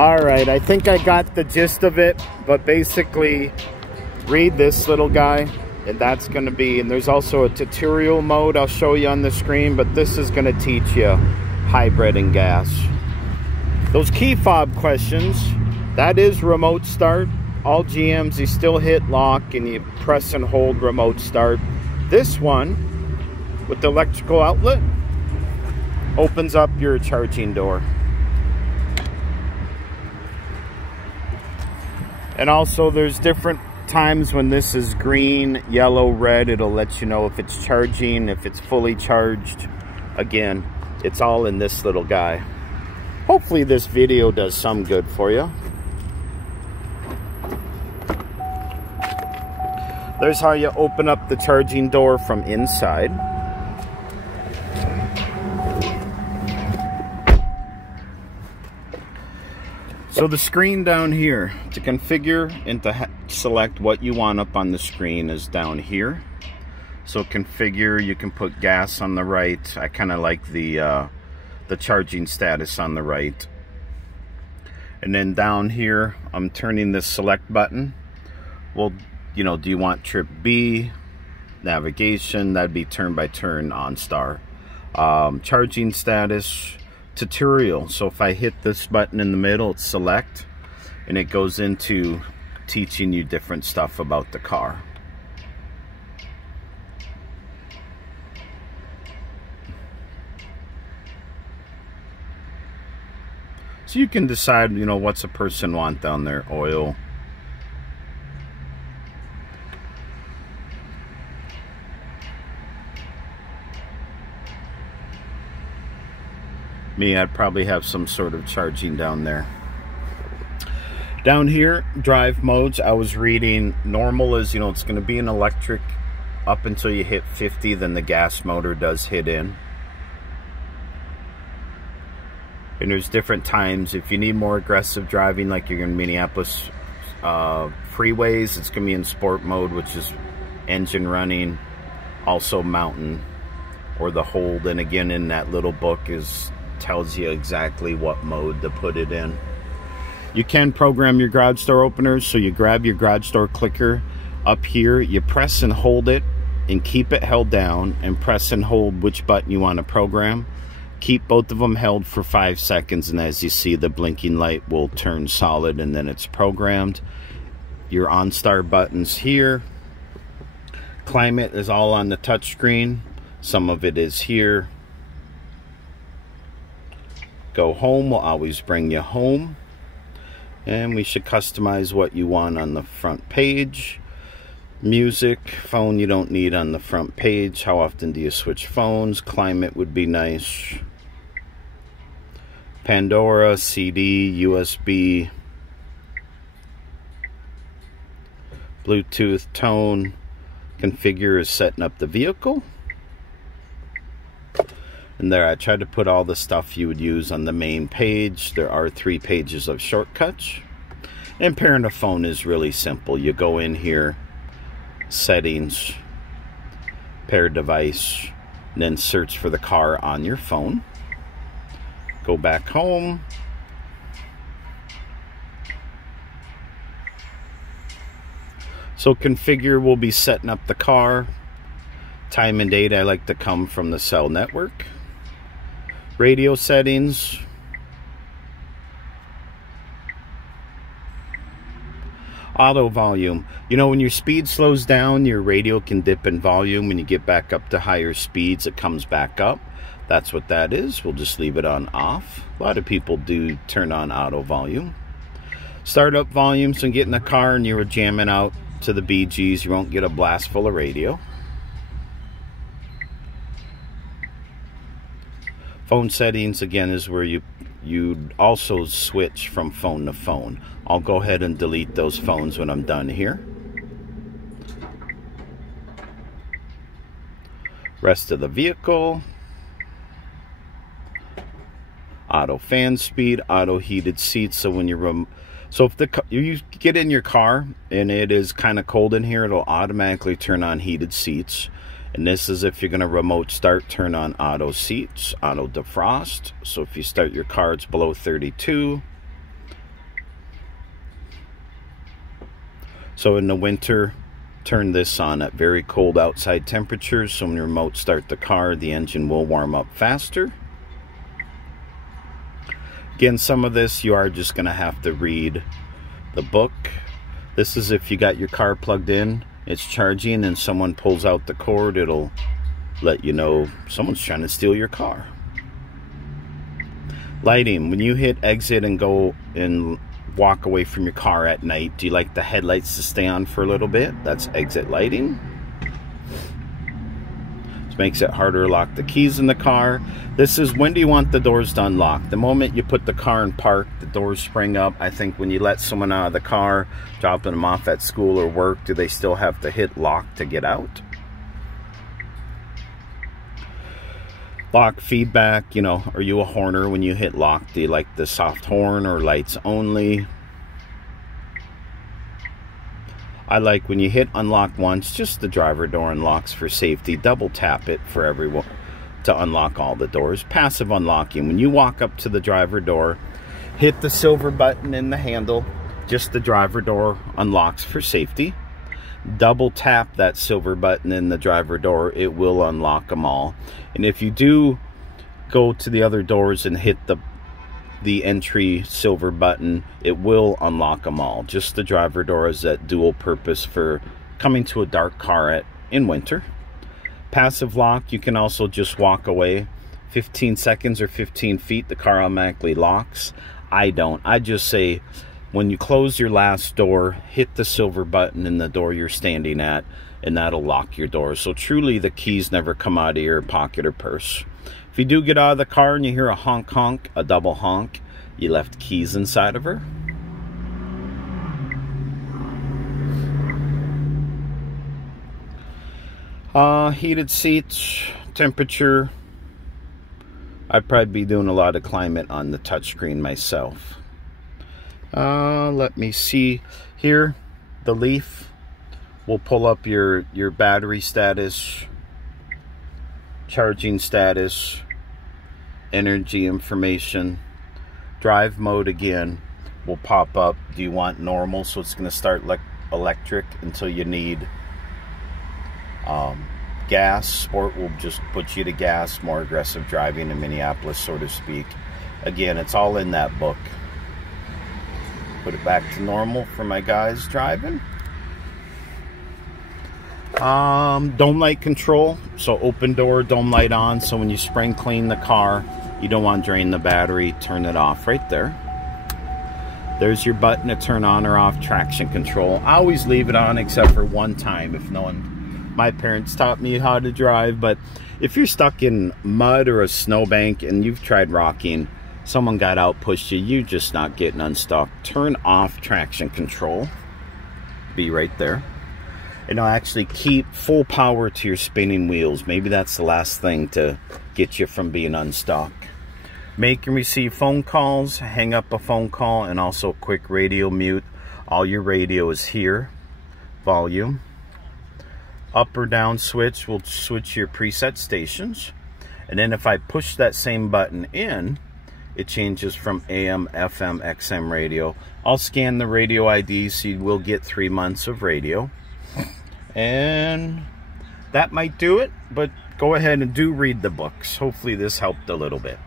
All right, I think I got the gist of it, but basically read this little guy, and that's going to be, and there's also a tutorial mode I'll show you on the screen, but this is going to teach you hybrid and gas. Those key fob questions, that is remote start. All GMs, you still hit lock and you press and hold remote start. This one, with the electrical outlet, opens up your charging door. And also there's different times when this is green, yellow, red. It'll let you know if it's charging, if it's fully charged. Again, it's all in this little guy. Hopefully this video does some good for you. There's how you open up the charging door from inside. So the screen down here, to configure and to select what you want up on the screen, is down here. So configure, you can put gas on the right. I kind of like the charging status on the right. And then down here, I'm turning this select button. Well, you know, do you want trip B, navigation? That'd be turn by turn on star. Charging status, tutorial. So if I hit this button in the middle, it's select, and it goes into teaching you different stuff about the car. So you can decide, you know, what's a person want down there. Oil. Me, I'd probably have some sort of charging down there. Down here, drive modes, I was reading normal is, you know, it's going to be an electric up until you hit 50, then the gas motor does hit in. And there's different times. If you need more aggressive driving, like you're in Minneapolis freeways, it's going to be in sport mode, which is engine running, also mountain, or the hold. And again, in that little book tells you exactly what mode to put it in. You can program your garage door openers, so you grab your garage door clicker up here, you press and hold it and keep it held down, and press and hold which button you want to program. Keep both of them held for 5 seconds, and as you see, the blinking light will turn solid and then it's programmed. Your OnStar buttons here. Climate is all on the touch screen. Some of it is here. Go home will always bring you home. And we should customize what you want on the front page. Music, phone you don't need on the front page. How often do you switch phones? Climate would be nice. Pandora, CD, USB, Bluetooth, tone. Configure is setting up the vehicle. And there, I tried to put all the stuff you would use on the main page. There are 3 pages of shortcuts. And pairing a phone is really simple. You go in here, settings, pair device, and then search for the car on your phone. Go back home. So configure will be setting up the car. Time and date, I like to come from the cell network. Radio settings. Auto volume. You know, when your speed slows down, your radio can dip in volume. When you get back up to higher speeds, it comes back up. That's what that is. We'll just leave it on off. A lot of people do turn on auto volume. Startup volume, so get in the car and you were jamming out to the Bee Gees, you won't get a blast full of radio. Phone settings, again, is where you'd also switch from phone to phone. I'll go ahead and delete those phones when I'm done here. Rest of the vehicle. Auto fan speed, auto heated seats. So when you're if you get in your car and it is kind of cold in here, it'll automatically turn on heated seats. And this is if you're going to remote start, turn on auto seats, auto defrost. So if you start your car, it's below 32. So in the winter, turn this on at very cold outside temperatures, so when you remote start the car, the engine will warm up faster. Again, some of this you are just going to have to read the book. This is if you got your car plugged in, it's charging, and someone pulls out the cord, it'll let you know someone's trying to steal your car. Lighting, when you hit exit and go and walk away from your car at night, do you like the headlights to stay on for a little bit? That's exit lighting. This makes it harder to lock the keys in the car. This is when do you want the doors to unlock? The moment you put the car in park, the doors spring up. I think when you let someone out of the car, dropping them off at school or work, do they still have to hit lock to get out? Lock feedback, you know, are you a horner when you hit lock? Do you like the soft horn or lights only? I like when you hit unlock once, just the driver door unlocks for safety. Double tap it for everyone to unlock all the doors. Passive unlocking, when you walk up to the driver door, hit the silver button in the handle, just the driver door unlocks for safety. Double tap that silver button in the driver door, it will unlock them all. And if you do go to the other doors and hit the entry silver button, it will unlock them all. Just the driver door is that dual purpose for coming to a dark car in winter. Passive lock, you can also just walk away 15 seconds or 15 feet, the car automatically locks. I don't. I just say, when you close your last door, hit the silver button in the door you're standing at, and that'll lock your door. So truly, the keys never come out of your pocket or purse. If you do get out of the car and you hear a honk honk, a double honk, you left keys inside of her. Heated seats, temperature. I'd probably be doing a lot of climate on the touchscreen myself. Let me see here. The Leaf will pull up your battery status, charging status, energy information. Drive mode again will pop up. Do you want normal? So it's going to start like electric until you need gas. Sport will just put you to gas, more aggressive driving in Minneapolis, so to speak. Again, it's all in that book. Put it back to normal for my guys driving. Dome light control. So open door, dome light on. So when you spring clean the car, you don't want to drain the battery, turn it off right there. There's your button to turn on or off traction control. I always leave it on except for one time if no one, my parents taught me how to drive, but if you're stuck in mud or a snowbank and you've tried rocking, someone got out, pushed you, you're just not getting unstuck. Turn off traction control. Be right there. And it'll actually keep full power to your spinning wheels. Maybe that's the last thing to get you from being unstuck. Make and receive phone calls, hang up a phone call, and also quick radio mute. All your radio is here. Volume. Up or down switch will switch your preset stations. And then if I push that same button in, it changes from AM, FM, XM radio. I'll scan the radio ID, so you will get 3 months of radio. And that might do it, but go ahead and do read the books. Hopefully this helped a little bit.